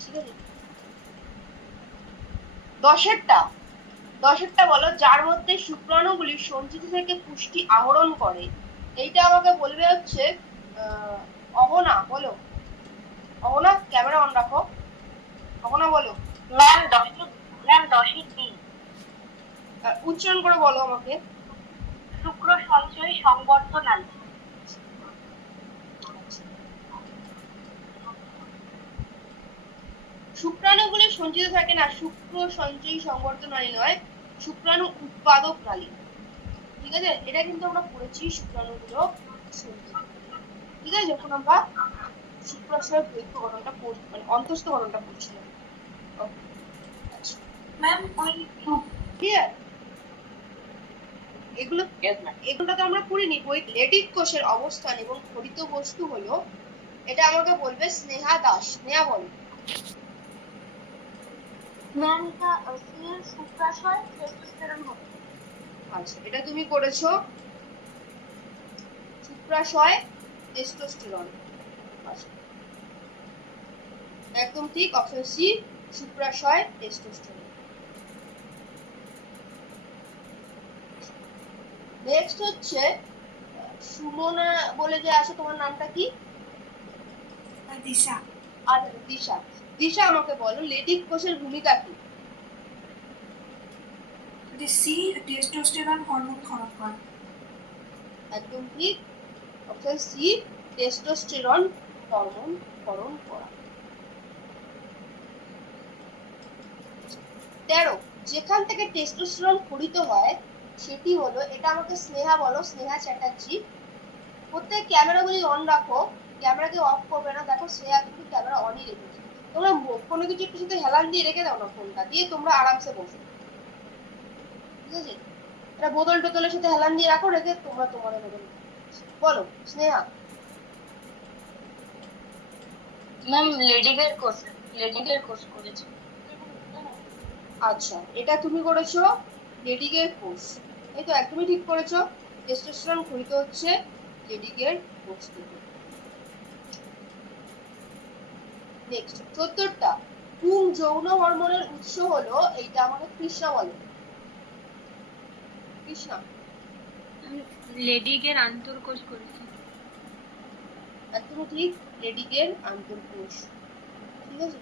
ঠিক আছে, দশেরটা বলো, যার মধ্যে শুক্রাণুগুলি সঞ্চিত থেকে পুষ্টি আহরণ করে। এইটা আমাকে বলবে হচ্ছে অহনা। বলো অহনা, ক্যামেরা অন রাখো। অহনা বলো। ম্যাম 10-ই উচ্চারণ করে বলো আমাকে। শুক্র সঞ্চয় সংবর্ধনালী। শুক্রাণুগুলি সঞ্চিত থাকে না, শুক্র সঞ্চয়ী সংবর্ধনালী নয়, শুক্রাণু উৎপাদক নালী। ঠিক আছে, এটা কিন্তু আমরা পড়েছি শুক্রাণুগুলো সঞ্চিত। ঠিক আছে, যখন আমরা শুক্রাশয়ের বৈধ গঠনটা মানে অন্তস্থ গঠনটা পড়ছিলাম। ম্যাম ওই ক্লিয়ার? এগুলো তো আমরা পড়িনি বই। লেডিক কোষের অবস্থান এবং খরিত বস্তু হলো, এটা আমাকে বলবে স্নেহা দাস। স্নেহা বলো। ম্যাম এটা সিএল শুক্রাশয় টেস্টোস্টেরন হবে। আচ্ছা, এটা তুমি করেছো শুক্রাশয় টেস্টোস্টেরন। একদম ঠিক, অপশন সি শুক্রাশয় টেস্টোস্টেরন। নেক্সট হচ্ছে সুমনা বলে যে আছে, তোমার নামটা কি? দিশা। আচ্ছা, দিশা। দিশা আমাকে বলো, লেডিক কোষের ভূমিকা কি? সি টেস্টোস্টেরন হরমোন ক্ষরণ করে। একদম ঠিক, অপশন সি টেস্টোস্টেরন হরমোন ক্ষরণ করা। 13, যেখান থেকে টেস্টোস্টেরন খরিত হয় সেটি হলো, এটা আমাকে স্নেহা বলো। স্নেহা চ্যাটার্জি। প্রত্যেক ক্যামেরাগুলি অন রাখো, ক্যামেরাকে অফ করবে না। দেখো স্নেহা কিন্তু ক্যামেরা অনই রেখেছে। তোমরা কোনো কিছু একটু সাথে হেলান দিয়ে রেখে দাও না, ফোনটা দিয়ে তোমরা আরামসে বসো। ঠিক আছে, এটা বোতল টোতলের সাথে হেলান দিয়ে রাখো, রেখে তোমরা তোমার মতন বলো। স্নেহা। ম্যাম লেডিকের কোর্স করেছি। আচ্ছা, এটা তুমি করেছো লেডিকের কোর্স, এই তো একদমই ঠিক করেছো। টেস্টোস্টেরন খরিত হচ্ছে লেডিকের কোর্স থেকে। নেক্সট 14টা, পুং যৌন হরমোনের উৎস হলো, এইটা আমাকে কৃষ্ণা বলো। কৃষ্ণা। লেডিকের আন্তর্কোষ করেছি। একদমই ঠিক, লেডিকের আন্তর্কোষ। ঠিক আছে,